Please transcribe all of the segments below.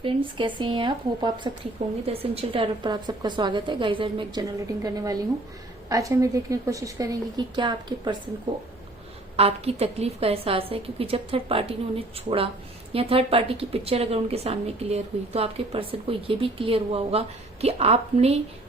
Friends, कैसे हैं आप? होप आप सब ठीक होंगे। द एसेंशियल टैरोट पर आप सबका स्वागत है। गाइस, आज मैं एक जनरल रीडिंग करने वाली हूँ। आज हम ये देखने की कोशिश करेंगे कि क्या आपके पर्सन को आपकी तकलीफ का एहसास है, क्योंकि जब थर्ड पार्टी ने उन्हें छोड़ा या थर्ड पार्टी की पिक्चर अगर उनके सामने क्लियर हुई तो आपके पर्सन को ये भी क्लियर हुआ होगा कि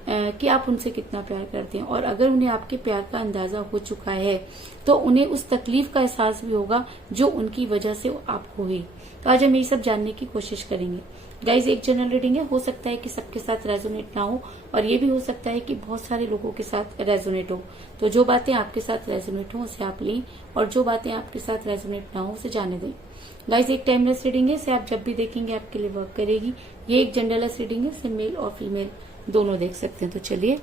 कि आप उनसे कितना प्यार करते हैं। और अगर उन्हें आपके प्यार का अंदाजा हो चुका है तो उन्हें उस तकलीफ का एहसास भी होगा जो उनकी वजह से आपको हुई। तो आज हम ये सब जानने की कोशिश करेंगे। गाइज, एक जनरल रीडिंग है, हो सकता है कि सबके साथ रेजोनेट ना हो और ये भी हो सकता है कि बहुत सारे लोगों के साथ रेजोनेट हो। तो जो बातें आपके साथ रेजोनेट हो उसे आप लें और जो बातें आपके साथ रेजोनेट ना हो उसे जाने दें। गाइज, एक टाइमलेस रीडिंग है, इसे आप जब भी देखेंगे आपके लिए वर्क करेगी। ये एक जेंडरलेस रीडिंग है, इसे मेल और फीमेल दोनों देख सकते हैं। तो चलिए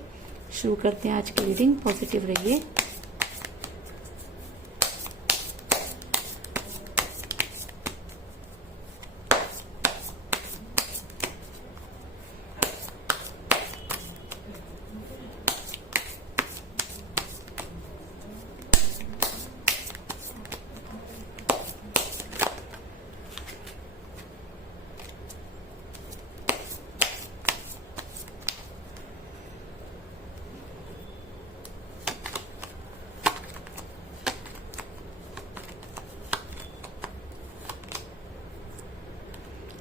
शुरू करते हैं आज की रीडिंग। पॉजिटिव रहिए।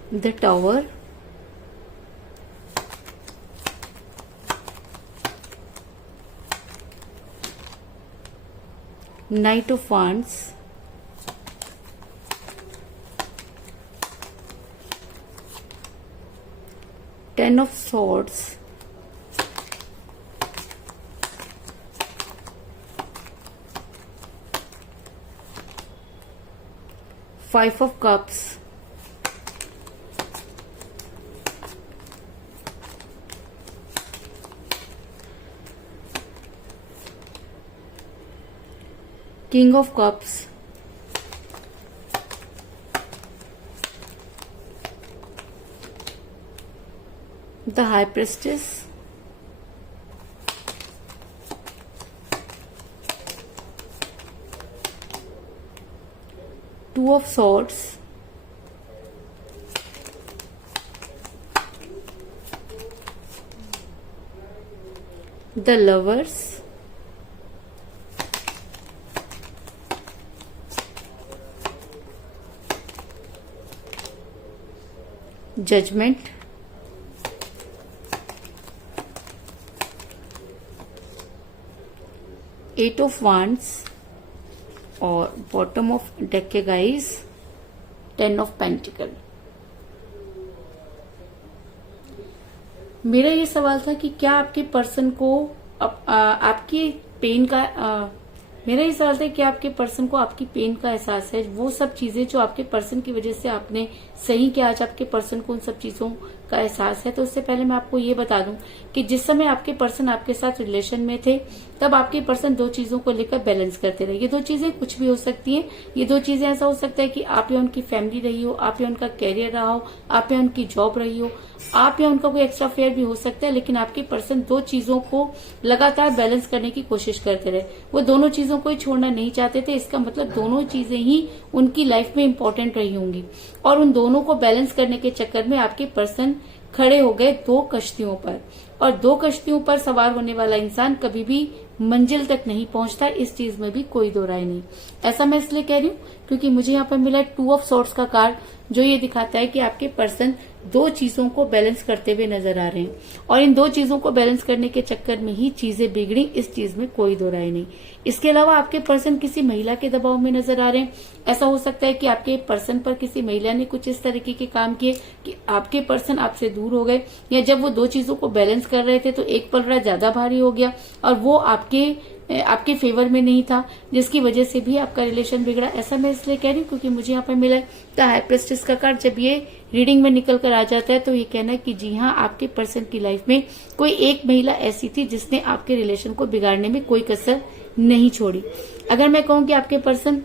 The Tower, Knight of Wands, Ten of Swords, Five of Cups, King of Cups, the High Priestess, Two of Swords, the Lovers, Judgment, Eight of Wands और बॉटम ऑफ डेक के guys ten of pentacle. मेरा ये सवाल था कि क्या आपके person को आपकी पेन का मेरा ये सवाल था कि आपके पर्सन को आपकी पेन का एहसास है। वो सब चीजें जो आपके पर्सन की वजह से आपने सही किया, आज आपके पर्सन को उन सब चीजों का एहसास है। तो उससे पहले मैं आपको ये बता दूं कि जिस समय आपके पर्सन आपके साथ रिलेशन में थे तब आपके पर्सन दो चीजों को लेकर बैलेंस करते रहे। ये दो चीजें कुछ भी हो सकती हैं। ये दो चीजें ऐसा हो सकता है कि आप या उनकी फैमिली रही हो, आप या उनका कैरियर रहा हो, आप या उनकी जॉब रही हो, आप या उनका कोई एक्स्ट्रा फेयर भी हो सकता है। लेकिन आपके पर्सन दो चीजों को लगातार बैलेंस करने की कोशिश करते रहे। वो दोनों चीजों को छोड़ना नहीं चाहते थे। इसका मतलब दोनों चीजें ही उनकी लाइफ में इंपॉर्टेंट रही होंगी और उन दोनों को बैलेंस करने के चक्कर में आपके पर्सन खड़े हो गए दो कश्तियों पर। और दो कश्तियों पर सवार होने वाला इंसान कभी भी मंजिल तक नहीं पहुंचता, इस चीज में भी कोई दो राय नहीं। ऐसा मैं इसलिए कह रही हूँ क्योंकि मुझे यहाँ पर मिला है टू ऑफ सॉर्ड्स का कार्ड, जो ये दिखाता है कि आपके पर्सन दो चीजों को बैलेंस करते हुए नजर आ रहे हैं और इन दो चीजों को बैलेंस करने के चक्कर में ही चीजें बिगड़ी, इस चीज में कोई दो राय नहीं। इसके अलावा आपके पर्सन किसी महिला के दबाव में नजर आ रहे हैं। ऐसा हो सकता है कि आपके पर्सन पर किसी महिला ने कुछ इस तरीके के काम किए कि आपके पर्सन आपसे दूर हो गए, या जब वो दो चीजों को बैलेंस कर रहे थे तो एक पलड़ा ज्यादा भारी हो गया और वो आपके फेवर में नहीं था, जिसकी वजह से भी आपका रिलेशन बिगड़ा। ऐसा मैं इसलिए कह रही हूँ क्योंकि मुझे यहाँ पर मिला द हाई प्रीस्टेस का कार्ड। जब ये रीडिंग में निकल कर आ जाता है तो ये कहना है कि जी हाँ, आपके पर्सन की लाइफ में कोई एक महिला ऐसी थी जिसने आपके रिलेशन को बिगाड़ने में कोई कसर नहीं छोड़ी। अगर मैं कहूँ कि आपके पर्सन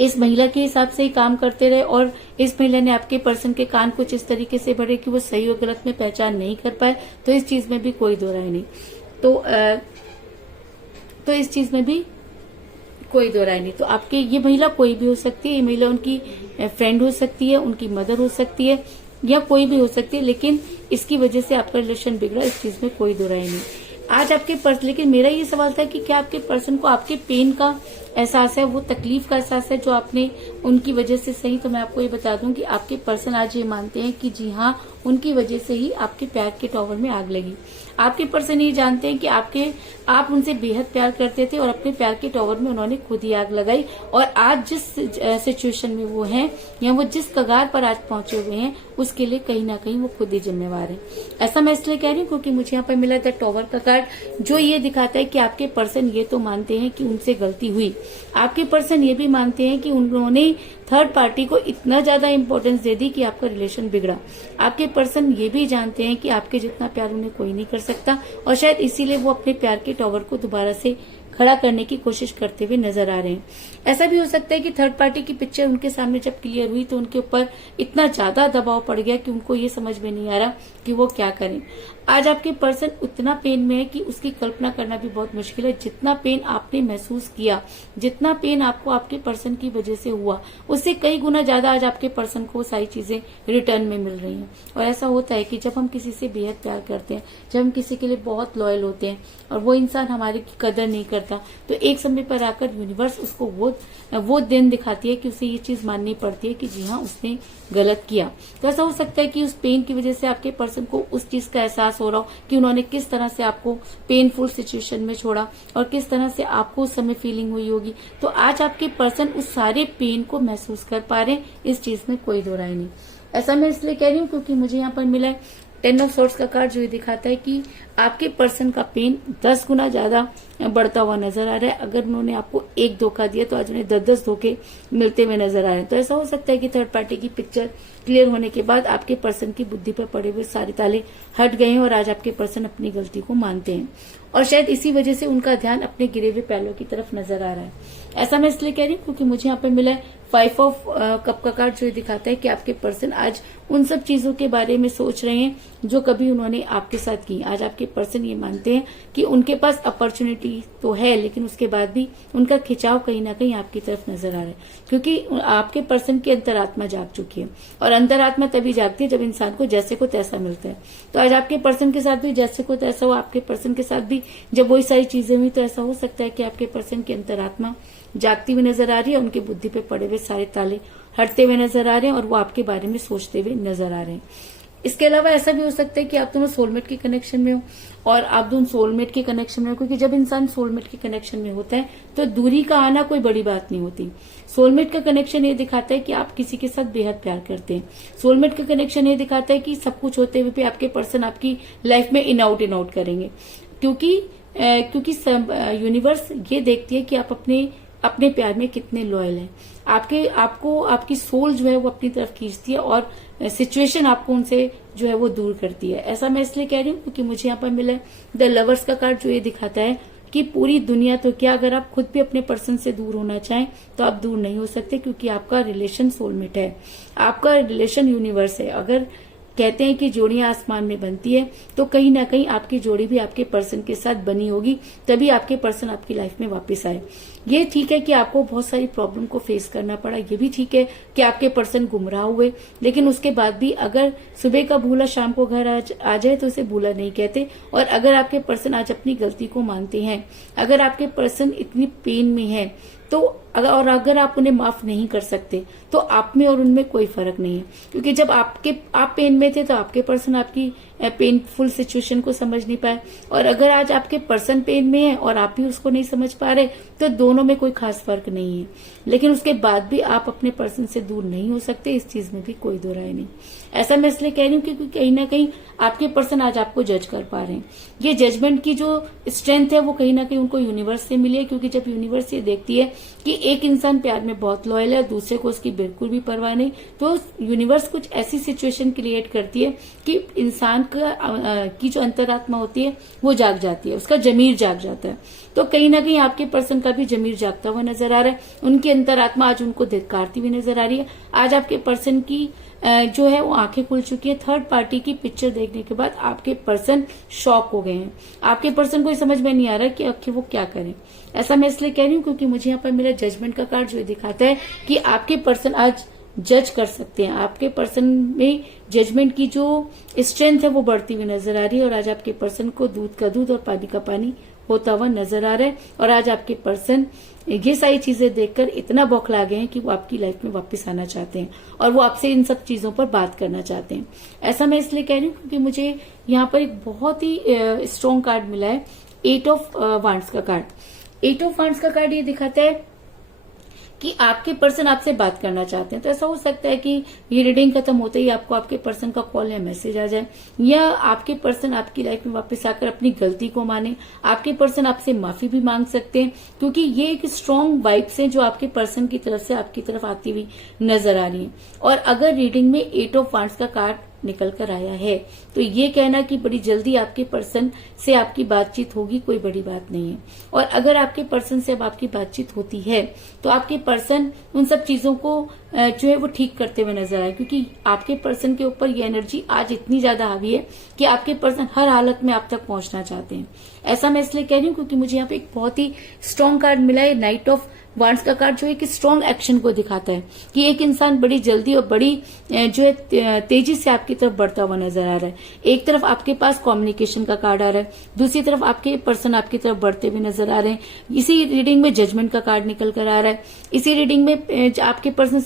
इस महिला के हिसाब से ही काम करते रहे और इस महिला ने आपके पर्सन के कान कुछ इस तरीके से भरे कि वो सही और गलत में पहचान नहीं कर पाए, तो इस चीज में भी कोई दो राय नहीं। तो इस चीज में भी कोई दो राय नहीं। तो आपके ये महिला कोई भी हो सकती है। ये महिला उनकी फ्रेंड हो सकती है, उनकी मदर हो सकती है, या कोई भी हो सकती है, लेकिन इसकी वजह से आपका रिलेशन बिगड़ा, इस चीज में कोई दो राय नहीं। आज आपके पर्सन, लेकिन मेरा ये सवाल था कि क्या आपके पर्सन को आपके पेन का एहसास है, वो तकलीफ का एहसास है जो आपने उनकी वजह से सही। तो मैं आपको ये बता दूं कि आपके पर्सन आज ये मानते हैं कि जी हाँ, उनकी वजह से ही आपके प्यार के टॉवर में आग लगी। आपके पर्सन ये जानते हैं कि आप उनसे बेहद प्यार करते थे और अपने प्यार के टॉवर में उन्होंने खुद ही आग लगाई, और आज जिस सिचुएशन में वो हैं या वो जिस कगार पर आज पहुंचे हुए हैं, उसके लिए कहीं ना कहीं वो खुद ही जिम्मेवार है। ऐसा मैं इसलिए कह रही हूँ क्योंकि मुझे यहाँ पर मिला था टॉवर का कार्ड, जो ये दिखाता है कि आपके पर्सन ये तो मानते हैं कि उनसे गलती हुई। आपके पर्सन ये भी मानते हैं कि उन्होंने थर्ड पार्टी को इतना ज्यादा इंपॉर्टेंस दे दी कि आपका रिलेशन बिगड़ा। आपके पर्सन ये भी जानते हैं कि आपके जितना प्यार उन्हें कोई नहीं कर सकता, और शायद इसीलिए वो अपने प्यार के टॉवर को दोबारा से खड़ा करने की कोशिश करते हुए नजर आ रहे हैं। ऐसा भी हो सकता है कि थर्ड पार्टी की पिक्चर उनके सामने जब क्लियर हुई तो उनके ऊपर इतना ज्यादा दबाव पड़ गया कि उनको ये समझ में नहीं आ रहा कि वो क्या करें। आज आपके पर्सन उतना पेन में है कि उसकी कल्पना करना भी बहुत मुश्किल है। जितना पेन आपने महसूस किया, जितना पेन आपको आपके पर्सन की वजह से हुआ, उससे कई गुना ज्यादा आज आपके पर्सन को सारी चीजें रिटर्न में मिल रही हैं। और ऐसा होता है कि जब हम किसी से बेहद प्यार करते हैं, जब हम किसी के लिए बहुत लॉयल होते हैं और वो इंसान हमारी कदर नहीं करता, तो एक समय पर आकर यूनिवर्स उसको वो दिन दिखाती है कि उसे ये चीज माननी पड़ती है कि जी हाँ, उसने गलत किया। तो ऐसा हो सकता है कि उस पेन की वजह से आपके पर्सन को उस चीज का एहसास हो रहा हो कि उन्होंने किस तरह से आपको पेनफुल सिचुएशन में छोड़ा और किस तरह से आपको उस समय फीलिंग हुई होगी। तो आज आपके पर्सन उस सारे पेन को महसूस कर पा रहे हैं, इस चीज में कोई दो राय नहीं। ऐसा मैं इसलिए कह रही हूँ क्योंकि मुझे यहाँ पर मिला है 10 ऑफ सोर्ड्स का कार्ड, जो ये दिखाता है कि आपके पर्सन का पेन 10 गुना ज्यादा बढ़ता हुआ नजर आ रहा है। अगर उन्होंने आपको एक धोखा दिया तो आज उन्हें 10-10 धोखे मिलते हुए नजर आ रहे हैं। तो ऐसा हो सकता है कि थर्ड पार्टी की पिक्चर क्लियर होने के बाद आपके पर्सन की बुद्धि पर पड़े हुए सारे ताले हट गए हैं और आज आपके पर्सन अपनी गलती को मानते हैं, और शायद इसी वजह से उनका ध्यान अपने गिरे हुए पहलुओं की तरफ नजर आ रहा है। ऐसा मैं इसलिए कह रही हूँ क्योंकि मुझे यहाँ पर मिला है 5 ऑफ कप का कार्ड, जो ये दिखाता है कि आपके पर्सन आज उन सब चीजों के बारे में सोच रहे हैं जो कभी उन्होंने आपके साथ की। आज आपके पर्सन ये मानते हैं कि उनके पास अपॉर्चुनिटी तो है, लेकिन उसके बाद भी उनका खिंचाव कहीं ना कहीं आपकी तरफ नजर आ रहा है, क्योंकि आपके पर्सन की अंतरात्मा जाग चुकी है, और अंतरात्मा तभी जागती है जब इंसान को जैसे को तैसा मिलता है। तो आज आपके पर्सन के साथ भी जैसे को तैसा हो, आपके पर्सन के साथ भी जब वही सारी चीजें हुई, तो ऐसा हो सकता है कि आपके पर्सन की अंतरात्मा जागती हुई नजर आ रही है, उनकी बुद्धि पे पड़े हुए सारे ताले हटते हुए नजर आ रहे हैं और वो आपके बारे में सोचते हुए नजर आ रहे हैं। इसके अलावा ऐसा भी हो सकता है कि आप दोनों सोलमेट के कनेक्शन में हो और आप दोनों सोलमेट के कनेक्शन में हो, क्योंकि जब इंसान सोलमेट के कनेक्शन में होता है तो दूरी का आना कोई बड़ी बात नहीं होती। सोलमेट का कनेक्शन ये दिखाता है कि आप किसी के साथ बेहद प्यार करते हैं। सोलमेट का कनेक्शन ये दिखाता है कि सब कुछ होते हुए भी आपके पर्सन आपकी लाइफ में इन आउट करेंगे, क्योंकि यूनिवर्स ये देखती है कि आप अपने प्यार में कितने लॉयल हैं। आपको आपकी सोल जो है वो अपनी तरफ खींचती है और सिचुएशन आपको उनसे जो है वो दूर करती है। ऐसा मैं इसलिए कह रही हूँ क्योंकि मुझे यहाँ पर मिला है द लवर्स का कार्ड, जो ये दिखाता है कि पूरी दुनिया तो क्या, अगर आप खुद भी अपने पर्सन से दूर होना चाहें तो आप दूर नहीं हो सकते, क्योंकि आपका रिलेशन सोलमेट है, आपका रिलेशन यूनिवर्स है। अगर कहते हैं कि जोड़ियां आसमान में बनती है, तो कहीं ना कहीं आपकी जोड़ी भी आपके पर्सन के साथ बनी होगी, तभी आपके पर्सन आपकी लाइफ में वापस आए। ये ठीक है कि आपको बहुत सारी प्रॉब्लम को फेस करना पड़ा, ये भी ठीक है कि आपके पर्सन गुमराह हुए, लेकिन उसके बाद भी अगर सुबह का भूला शाम को घर आ जाए तो उसे भूला नहीं कहते। और अगर आपके पर्सन आज अपनी गलती को मानते हैं, अगर आपके पर्सन इतनी पेन में है, तो अगर आप उन्हें माफ नहीं कर सकते तो आप में और उनमें कोई फर्क नहीं है, क्योंकि जब आप पेन में थे तो आपके पर्सन आपकी पेनफुल सिचुएशन को समझ नहीं पाए, और अगर आज आपके पर्सन पेन में है और आप भी उसको नहीं समझ पा रहे, तो दोनों में कोई खास फर्क नहीं है। लेकिन उसके बाद भी आप अपने पर्सन से दूर नहीं हो सकते, इस चीज में भी कोई दो राय नहीं। ऐसा मैं इसलिए कह रही हूँ क्योंकि कहीं ना कहीं आपके पर्सन आज आपको जज कर पा रहे हैं। ये जजमेंट की जो स्ट्रेंथ है वो कहीं ना कहीं उनको यूनिवर्स से मिली है, क्योंकि जब यूनिवर्स ये देखती है कि एक इंसान प्यार में बहुत लॉयल है, दूसरे को उसकी बिल्कुल भी परवाह नहीं, तो यूनिवर्स कुछ ऐसी सिचुएशन क्रिएट करती है कि इंसान की जो अंतरात्मा होती है वो जाग जाती है, उसका जमीर जाग जाता है। तो कहीं ना कहीं आपके पर्सन का भी जमीर जागता हुआ नजर आ रहा है, उनकी अंतरात्मा आज उनको धिक्कारती हुई नजर आ रही है। आज आपके पर्सन की जो है वो आंखें खुल चुकी है। थर्ड पार्टी की पिक्चर देखने के बाद आपके पर्सन शॉक हो गए हैं, आपके पर्सन को समझ में नहीं आ रहा कि आखिर वो क्या करें। ऐसा मैं इसलिए कह रही हूँ क्योंकि मुझे यहाँ पर मेरा जजमेंट का कार्ड जो दिखाता है कि आपके पर्सन आज जज कर सकते हैं। आपके पर्सन में जजमेंट की जो स्ट्रेंथ है वो बढ़ती हुई नजर आ रही है और आज आपके पर्सन को दूध का दूध और पानी का पानी होता हुआ नजर आ रहा है। और आज आपके पर्सन ये सारी चीजें देखकर इतना बौखला गए हैं कि वो आपकी लाइफ में वापस आना चाहते हैं और वो आपसे इन सब चीजों पर बात करना चाहते हैं। ऐसा मैं इसलिए कह रही हूँ क्योंकि मुझे यहाँ पर एक बहुत ही स्ट्रॉन्ग कार्ड मिला है, 8 ऑफ वांड्स का कार्ड। 8 ऑफ वांड्स का कार्ड ये दिखाता है कि आपके पर्सन आपसे बात करना चाहते हैं। तो ऐसा हो सकता है कि ये रीडिंग खत्म होते ही आपको आपके पर्सन का कॉल या मैसेज आ जाए, या आपके पर्सन आपकी लाइफ में वापस आकर अपनी गलती को माने। आपके पर्सन आपसे माफी भी मांग सकते हैं क्योंकि ये एक स्ट्रॉन्ग वाइब्स है जो आपके पर्सन की तरफ से आपकी तरफ आती हुई नजर आ रही है। और अगर रीडिंग में 8 ऑफ वांड्स का कार्ड निकल कर आया है तो ये कहना कि बड़ी जल्दी आपके पर्सन से आपकी बातचीत होगी कोई बड़ी बात नहीं है। और अगर आपके पर्सन से अब आपकी बातचीत होती है तो आपके पर्सन उन सब चीजों को जो है वो ठीक करते हुए नजर आए, क्योंकि आपके पर्सन के ऊपर ये एनर्जी आज इतनी ज्यादा हावी है कि आपके पर्सन हर हालत में आप तक पहुंचना चाहते हैं। ऐसा मैं इसलिए कह रही हूँ क्योंकि मुझे यहाँ पे एक बहुत ही स्ट्रॉन्ग कार्ड मिला है, नाइट ऑफ वांड्स का कार्ड, जो एक स्ट्रॉन्ग एक्शन को दिखाता है कि एक इंसान बड़ी जल्दी और बड़ी जो है तेजी से आपकी तरफ बढ़ता हुआ नजर आ रहा है। एक तरफ आपके पास कम्युनिकेशन का कार्ड आ रहा है, दूसरी तरफ आपके पर्सन आपकी तरफ बढ़ते हुए नजर आ रहे हैं। इसी रीडिंग में जजमेंट का कार्ड निकल कर आ रहा है, इसी रीडिंग में आपके पर्सन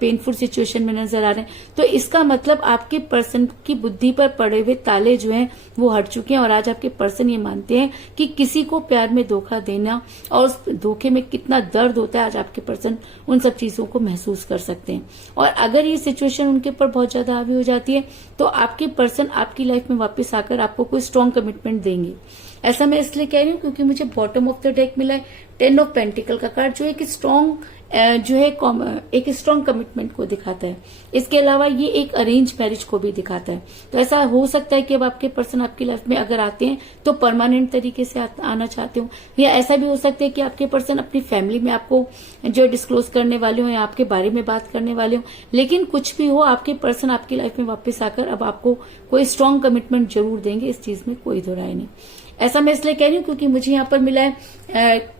पेनफुल सिचुएशन में नजर आ रहे हैं। तो इसका मतलब आपके पर्सन की बुद्धि पर पड़े हुए ताले जो हैं वो हट चुके हैं और आज आपके पर्सन ये मानते हैं कि किसी को प्यार में धोखा देना और उस धोखे में कितना दर्द होता है, आज आपके पर्सन उन सब चीजों को महसूस कर सकते हैं। और अगर ये सिचुएशन उनके ऊपर बहुत ज्यादा हावी हो जाती है तो आपके पर्सन आपकी लाइफ में वापस आकर आपको कोई स्ट्रॉन्ग कमिटमेंट देंगे। ऐसा मैं इसलिए कह रही हूँ क्योंकि मुझे बॉटम ऑफ द डेक मिला है 10 ऑफ पेंटिकल का कार्ड, जो एक स्ट्रॉन्ग जो है एक स्ट्रॉन्ग कमिटमेंट को दिखाता है। इसके अलावा ये एक अरेंज मैरिज को भी दिखाता है। तो ऐसा हो सकता है कि अब आपके पर्सन आपकी लाइफ में अगर आते हैं तो परमानेंट तरीके से आना चाहते हो, या ऐसा भी हो सकता है कि आपके पर्सन अपनी फैमिली में आपको जो डिस्क्लोज करने वाले हो या आपके बारे में बात करने वाले हो। लेकिन कुछ भी हो, आपके पर्सन आपकी लाइफ में वापस आकर अब आपको कोई स्ट्रॉन्ग कमिटमेंट जरूर देंगे, इस चीज में कोई दो राय नहीं। ऐसा मैं इसलिए कह रही हूँ क्योंकि मुझे यहाँ पर मिला है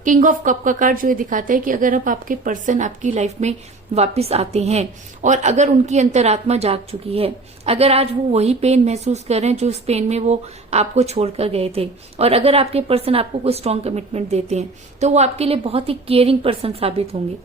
किंग ऑफ कप का कार्ड, जो ये दिखाता है कि अगर अब आपके पर्सन आपकी लाइफ में वापस आते हैं और अगर उनकी अंतरात्मा जाग चुकी है, अगर आज वो वही पेन महसूस कर रहे हैं जो उस पेन में वो आपको छोड़कर गए थे, और अगर आपके पर्सन आपको कोई स्ट्रॉन्ग कमिटमेंट देते हैं तो वो आपके लिए बहुत ही केयरिंग पर्सन साबित होंगे।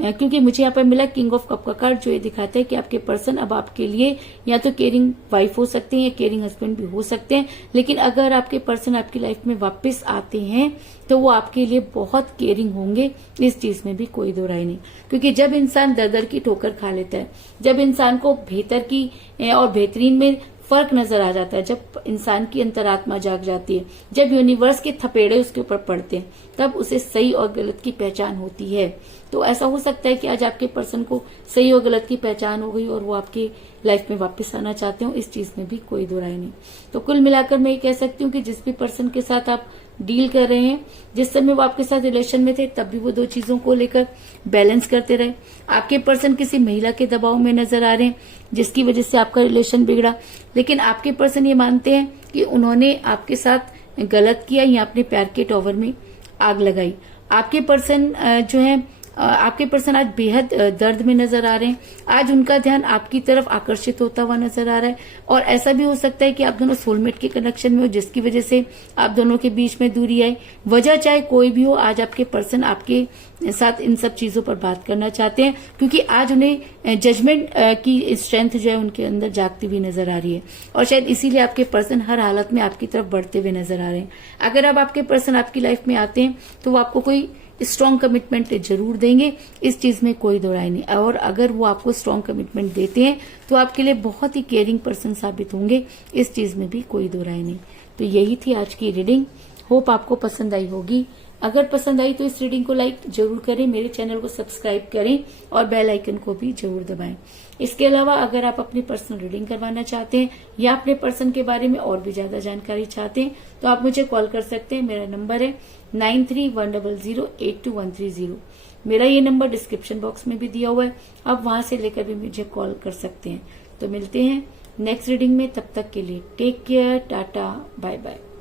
क्योंकि मुझे यहाँ पर मिला किंग ऑफ कप का कार्ड, जो ये दिखाता है कि आपके पर्सन अब आपके लिए या तो केयरिंग वाइफ हो सकते हैं या केयरिंग हस्बैंड भी हो सकते हैं। लेकिन अगर आपके पर्सन आपकी लाइफ में वापस आते हैं तो वो आपके लिए बहुत केयरिंग होंगे, इस चीज में भी कोई दो राय नहीं। क्योंकि जब इंसान दर की ठोकर खा लेता है, जब इंसान को बेहतर की और बेहतरीन में फर्क नजर आ जाता है, जब इंसान की अंतरात्मा जाग जाती है, जब यूनिवर्स के थपेड़े उसके ऊपर पड़ते हैं, तब उसे सही और गलत की पहचान होती है। तो ऐसा हो सकता है कि आज आपके पर्सन को सही और गलत की पहचान हो गई और वो आपकी लाइफ में वापस आना चाहते हो, इस चीज में भी कोई दो राय नहीं। तो कुल मिलाकर मैं ये कह सकती हूँ कि जिस भी पर्सन के साथ आप डील कर रहे हैं, जिस समय वो आपके साथ रिलेशन में थे तब भी वो दो चीजों को लेकर बैलेंस करते रहे। आपके पर्सन किसी महिला के दबाव में नजर आ रहे हैं जिसकी वजह से आपका रिलेशन बिगड़ा, लेकिन आपके पर्सन ये मानते हैं कि उन्होंने आपके साथ गलत किया या अपने प्यार के टॉवर में आग लगाई। आपके पर्सन जो है आपके पर्सन आज बेहद दर्द में नजर आ रहे हैं। आज उनका ध्यान आपकी तरफ आकर्षित होता हुआ नजर आ रहा है। और ऐसा भी हो सकता है कि आप दोनों सोलमेट के कनेक्शन में हो, जिसकी वजह से आप दोनों के बीच में दूरी आई। वजह चाहे कोई भी हो, आज आपके पर्सन आपके साथ इन सब चीजों पर बात करना चाहते हैं, क्योंकि आज उन्हें जजमेंट की स्ट्रेंथ जो है उनके अंदर जागती हुई नजर आ रही है। और शायद इसीलिए आपके पर्सन हर हालत में आपकी तरफ बढ़ते हुए नजर आ रहे हैं। अगर अब आपके पर्सन आपकी लाइफ में आते हैं तो वो आपको कोई स्ट्रॉन्ग कमिटमेंट जरूर देंगे, इस चीज में कोई दो राय नहीं। और अगर वो आपको स्ट्रॉन्ग कमिटमेंट देते हैं तो आपके लिए बहुत ही केयरिंग पर्सन साबित होंगे, इस चीज में भी कोई दो राय नहीं। तो यही थी आज की रीडिंग। होप आपको पसंद आई होगी। अगर पसंद आई तो इस रीडिंग को लाइक जरूर करें, मेरे चैनल को सब्सक्राइब करें और बेल आइकन को भी जरूर दबाएं। इसके अलावा अगर आप अपनी पर्सनल रीडिंग करवाना चाहते हैं या अपने पर्सन के बारे में और भी ज्यादा जानकारी चाहते हैं तो आप मुझे कॉल कर सकते हैं। मेरा नंबर है 9310082130। मेरा ये नंबर डिस्क्रिप्शन बॉक्स में भी दिया हुआ है, आप वहां से लेकर भी मुझे कॉल कर सकते हैं। तो मिलते हैं नेक्स्ट रीडिंग में, तब तक के लिए take care, tata, bye bye.